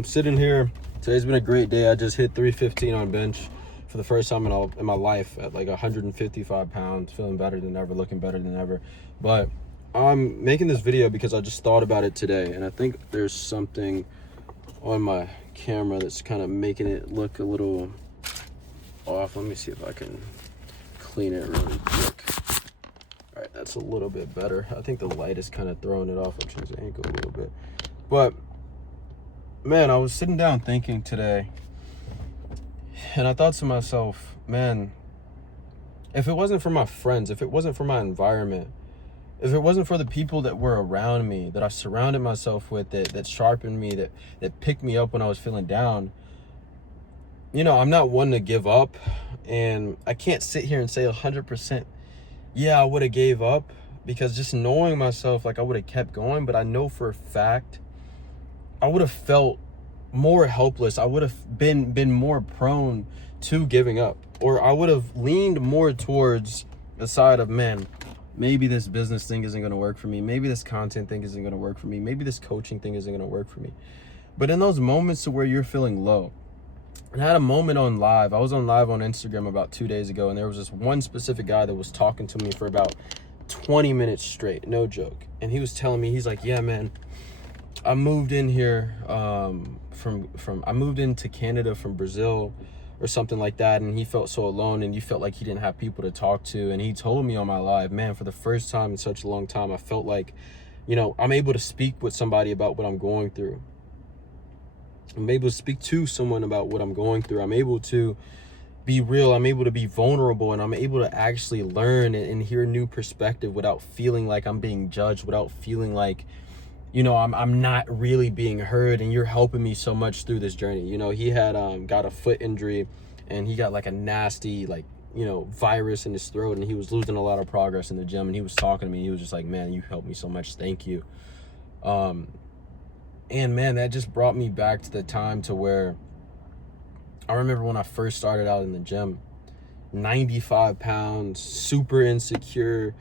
I'm sitting here. Today's been a great day. I just hit 315 on bench for the first time in my life at like 155 pounds, feeling better than ever, looking better than ever. But I'm making this video because I just thought about it today, and I think there's something on my camera that's kind of making it look a little off. Let me see if I can clean it really quick. All right, that's a little bit better. I think the light is kind of throwing it off. I'll change the angle a little bit. But man, I was sitting down thinking today, and I thought to myself, man, if it wasn't for my friends, if it wasn't for my environment, if it wasn't for the people that were around me, that I surrounded myself with, that sharpened me, that picked me up when I was feeling down, you know, I'm not one to give up, and I can't sit here and say 100%, yeah, I would have gave up, because just knowing myself, like, I would have kept going. But I know for a fact I would have felt more helpless. I would have been more prone to giving up, or I would have leaned more towards the side of, man, maybe this business thing isn't going to work for me. Maybe this content thing isn't going to work for me. Maybe this coaching thing isn't going to work for me. But in those moments to where you're feeling low, and I had a moment on live. I was on live on Instagram about 2 days ago, and there was this one specific guy that was talking to me for about 20 minutes straight, no joke. And he was telling me, he's like, yeah, man, I moved in here I moved into Canada from Brazil or something like that, and he felt so alone, and you felt like he didn't have people to talk to. And he told me on my live, man, for the first time in such a long time, I felt like, you know, I'm able to speak with somebody about what I'm going through. I'm able to speak to someone about what I'm going through. I'm able to be real. I'm able to be vulnerable, and I'm able to actually learn and hear a new perspective without feeling like I'm being judged, without feeling like, you know, I'm not really being heard. And you're helping me so much through this journey. You know, he had got a foot injury, and he got like a nasty, like, you know, virus in his throat, and he was losing a lot of progress in the gym. And he was talking to me. He was just like, man, you helped me so much. Thank you. And man, that just brought me back to the time to where I remember when I first started out in the gym, 95 pounds, super insecure,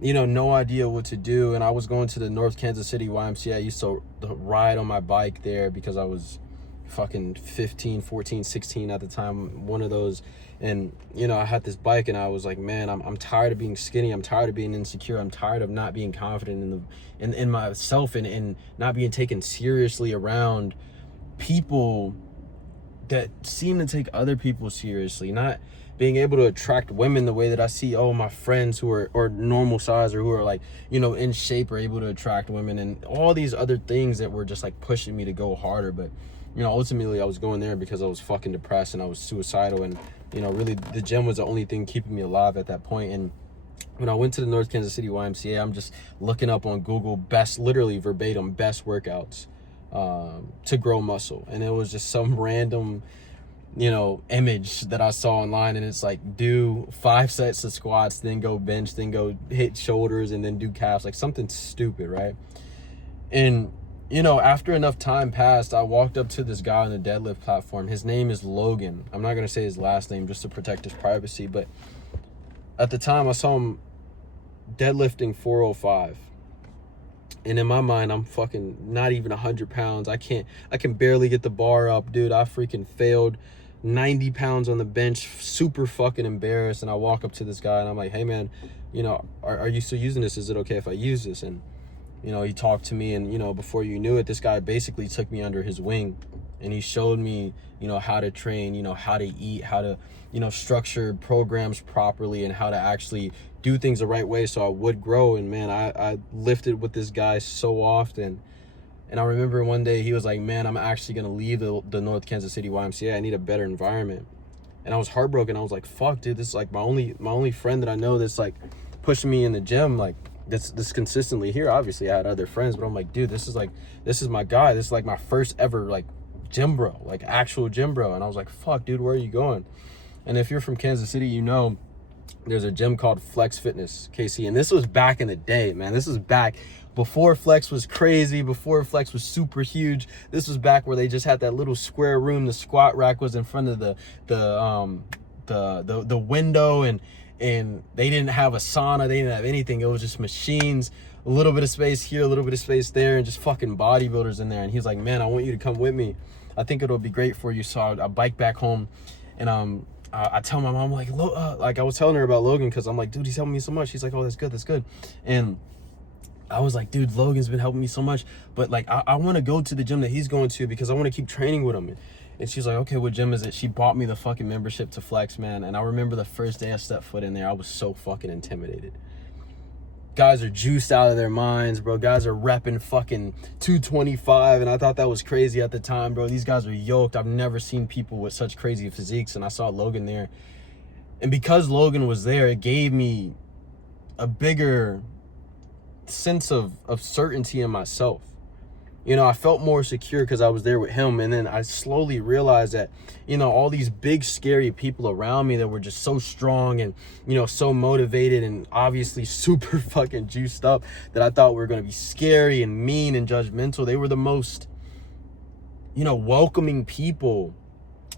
you know, no idea what to do. And I was going to the North Kansas City YMCA. I used to ride on my bike there because I was fucking 15, 14, 16 at the time, one of those. And, you know, I had this bike, and I was like, man, I'm tired of being skinny. I'm tired of being insecure. I'm tired of not being confident in myself, and not being taken seriously around people that seem to take other people seriously, not being able to attract women the way that I see, my friends who are normal size, or who are, like, you know, in shape, are able to attract women, and all these other things that were just like pushing me to go harder. But, you know, ultimately I was going there because I was fucking depressed, and I was suicidal, and, you know, really the gym was the only thing keeping me alive at that point. And when I went to the North Kansas City YMCA, I'm just looking up on Google literally verbatim best workouts to grow muscle, and it was just some random, you know, image that I saw online, and it's like, do 5 sets of squats, then go bench, then go hit shoulders, and then do calves, like something stupid, right? And, you know, after enough time passed, I walked up to this guy on the deadlift platform. His name is Logan. I'm not going to say his last name just to protect his privacy, but at the time I saw him deadlifting 405. And in my mind, I'm fucking not even 100 pounds. I can barely get the bar up, dude. I freaking failed 90 pounds on the bench, super fucking embarrassed. And I walk up to this guy, and I'm like, hey man, you know, are you still using this? Is it okay if I use this? And, you know, he talked to me, and, you know, before you knew it, this guy basically took me under his wing, and he showed me, you know, how to train, you know, how to eat, how to, you know, structure programs properly, and how to actually do things the right way so I would grow. And man, I lifted with this guy so often. And I remember one day he was like, man, I'm actually going to leave the North Kansas City YMCA. I need a better environment. And I was heartbroken. I was like, fuck, dude, this is like my only friend that I know that's like pushing me in the gym, like this consistently here. Obviously I had other friends, but I'm like, dude, this is my guy. This is like my first ever like gym bro, like actual gym bro. And I was like, fuck, dude, where are you going? And if you're from Kansas City, you know, there's a gym called Flex Fitness, KC. And this was back in the day, man. This was back before Flex was crazy, before Flex was super huge. This was back where they just had that little square room. The squat rack was in front of the window, and they didn't have a sauna. They didn't have anything. It was just machines. a little bit of space here, a little bit of space there, and just fucking bodybuilders in there. And he's like, man, I want you to come with me. I think it'll be great for you. So I bike back home, and I tell my mom, like I was telling her about Logan, because I'm like, dude, he's helping me so much. She's like, oh, that's good. And I was like, dude, Logan's been helping me so much, but like I want to go to the gym that he's going to, because I want to keep training with him. And she's like, okay, what gym is it? She bought me the fucking membership to Flex, man. And I remember the first day I stepped foot in there, I was so fucking intimidated. Guys are juiced out of their minds, bro. Guys are repping fucking 225, and I thought that was crazy at the time, bro. These guys are yoked. I've never seen people with such crazy physiques, and I saw Logan there. And because Logan was there, it gave me a bigger sense of certainty in myself. You know, I felt more secure because I was there with him. And then I slowly realized that, you know, all these big, scary people around me that were just so strong and, you know, so motivated and obviously super fucking juiced up, that I thought were going to be scary and mean and judgmental. They were the most, you know, welcoming people.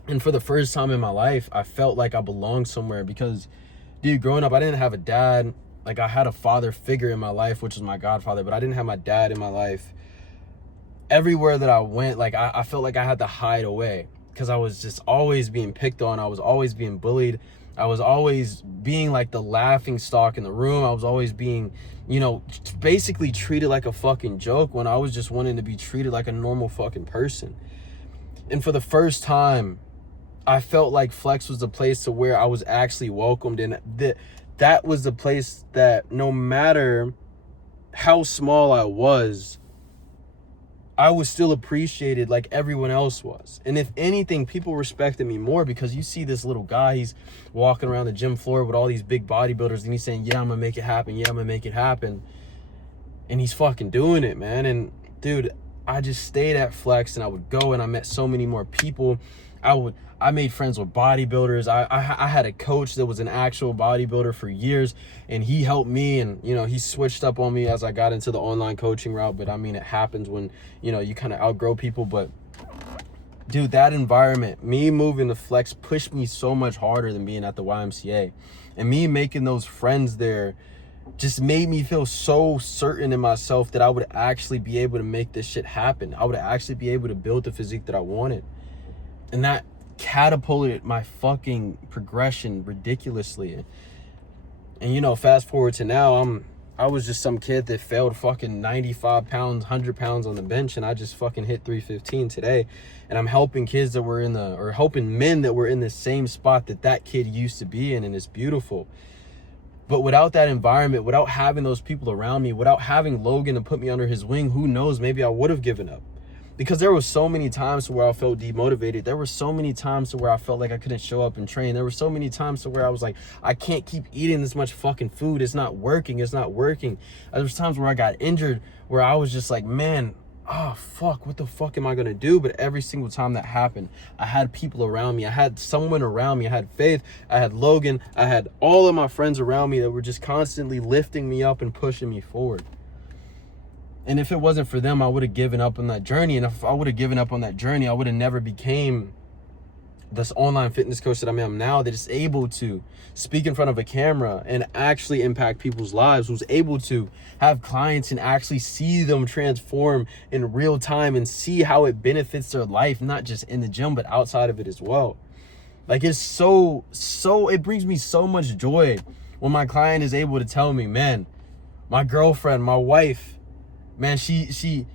And for the first time in my life, I felt like I belonged somewhere, because, dude, growing up, I didn't have a dad. Like, I had a father figure in my life, which was my godfather, but I didn't have my dad in my life. Everywhere that I went, like, I felt like I had to hide away, because I was just always being picked on. I was always being bullied. I was always being like the laughing stock in the room. I was always being, you know, basically treated like a fucking joke, when I was just wanting to be treated like a normal fucking person. And for the first time, I felt like Flex was the place to where I was actually welcomed. And that was the place that, no matter how small I was still appreciated like everyone else was. And if anything, people respected me more, because you see this little guy, he's walking around the gym floor with all these big bodybuilders, and he's saying, yeah, I'm gonna make it happen. Yeah, I'm gonna make it happen. And he's fucking doing it, man. And dude, I just stayed at Flex, and I would go, and I met so many more people. I made friends with bodybuilders. I had a coach that was an actual bodybuilder for years, and he helped me, and, you know, he switched up on me as I got into the online coaching route. But I mean, it happens when, you know, you kind of outgrow people. But dude, that environment, me moving to Flex, pushed me so much harder than being at the YMCA. And me making those friends there just made me feel so certain in myself that I would actually be able to make this shit happen. I would actually be able to build the physique that I wanted. And that catapulted my fucking progression ridiculously. And, you know, fast forward to now, I was just some kid that failed fucking 95 pounds, 100 pounds on the bench, and I just fucking hit 315 today. And I'm helping kids that were helping men that were in the same spot that kid used to be in, and it's beautiful. But without that environment, without having those people around me, without having Logan to put me under his wing, who knows, maybe I would have given up. Because there were so many times where I felt demotivated. There were so many times where I felt like I couldn't show up and train. There were so many times where I was like, I can't keep eating this much fucking food. It's not working. There was times where I got injured, where I was just like, man, oh fuck, what the fuck am I gonna do? But every single time that happened, I had people around me. I had someone around me. I had Faith. I had Logan. I had all of my friends around me that were just constantly lifting me up and pushing me forward. And if it wasn't for them, I would have given up on that journey. And if I would have given up on that journey, I would have never became this online fitness coach that I am now, that is able to speak in front of a camera and actually impact people's lives, who's able to have clients and actually see them transform in real time and see how it benefits their life, not just in the gym, but outside of it as well. Like, it's so it brings me so much joy when my client is able to tell me, man, my girlfriend, my wife, man, she's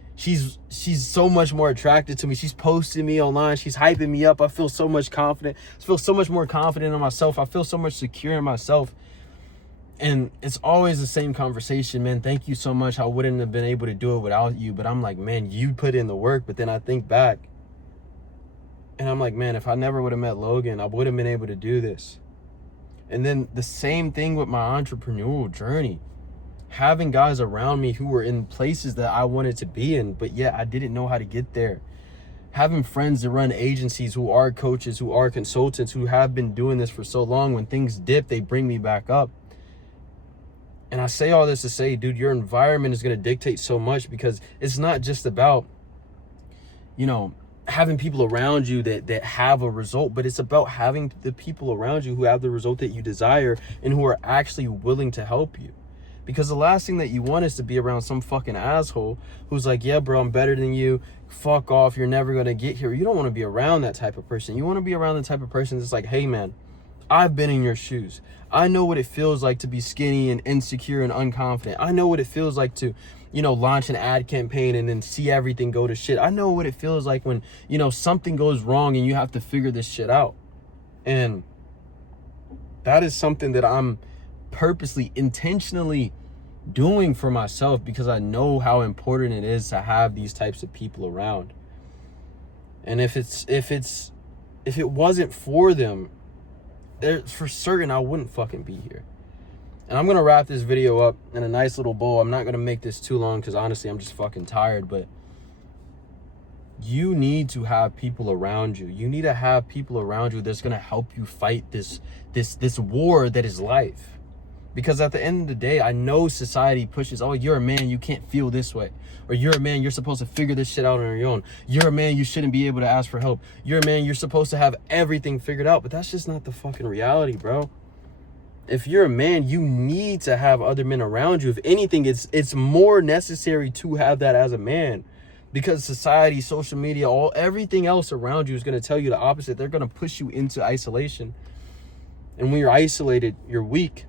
so much more attracted to me. She's posting me online. She's hyping me up. I feel so much confident. I feel so much more confident in myself. I feel so much secure in myself. And it's always the same conversation, man. Thank you so much. I wouldn't have been able to do it without you. But I'm like, man, you put in the work. But then I think back, and I'm like, man, if I never would have met Logan, I wouldn't have been able to do this. And then the same thing with my entrepreneurial journey. Having guys around me who were in places that I wanted to be in, but yet I didn't know how to get there. Having friends that run agencies, who are coaches, who are consultants, who have been doing this for so long, when things dip, they bring me back up. And I say all this to say, dude, your environment is going to dictate so much, because it's not just about, you know, having people around you that have a result, but it's about having the people around you who have the result that you desire and who are actually willing to help you. Because the last thing that you want is to be around some fucking asshole who's like, yeah, bro, I'm better than you. Fuck off. You're never going to get here. You don't want to be around that type of person. You want to be around the type of person that's like, hey, man, I've been in your shoes. I know what it feels like to be skinny and insecure and unconfident. I know what it feels like to, launch an ad campaign and then see everything go to shit. I know what it feels like when, something goes wrong and you have to figure this shit out. And that is something that I'm purposely, intentionally doing for myself, because I know how important it is to have these types of people around. And if it wasn't for them, for certain I wouldn't fucking be here. And I'm gonna wrap this video up in a nice little bow. I'm not gonna make this too long because honestly I'm just fucking tired, but you need to have people around you. You need to have people around you that's gonna help you fight this war that is life. Because at the end of the day, I know society pushes, oh, you're a man, you can't feel this way. Or you're a man, you're supposed to figure this shit out on your own. You're a man, you shouldn't be able to ask for help. You're a man, you're supposed to have everything figured out. But that's just not the fucking reality, bro. If you're a man, you need to have other men around you. If anything, it's more necessary to have that as a man. Because society, social media, everything else around you is going to tell you the opposite. They're going to push you into isolation. And when you're isolated, you're weak.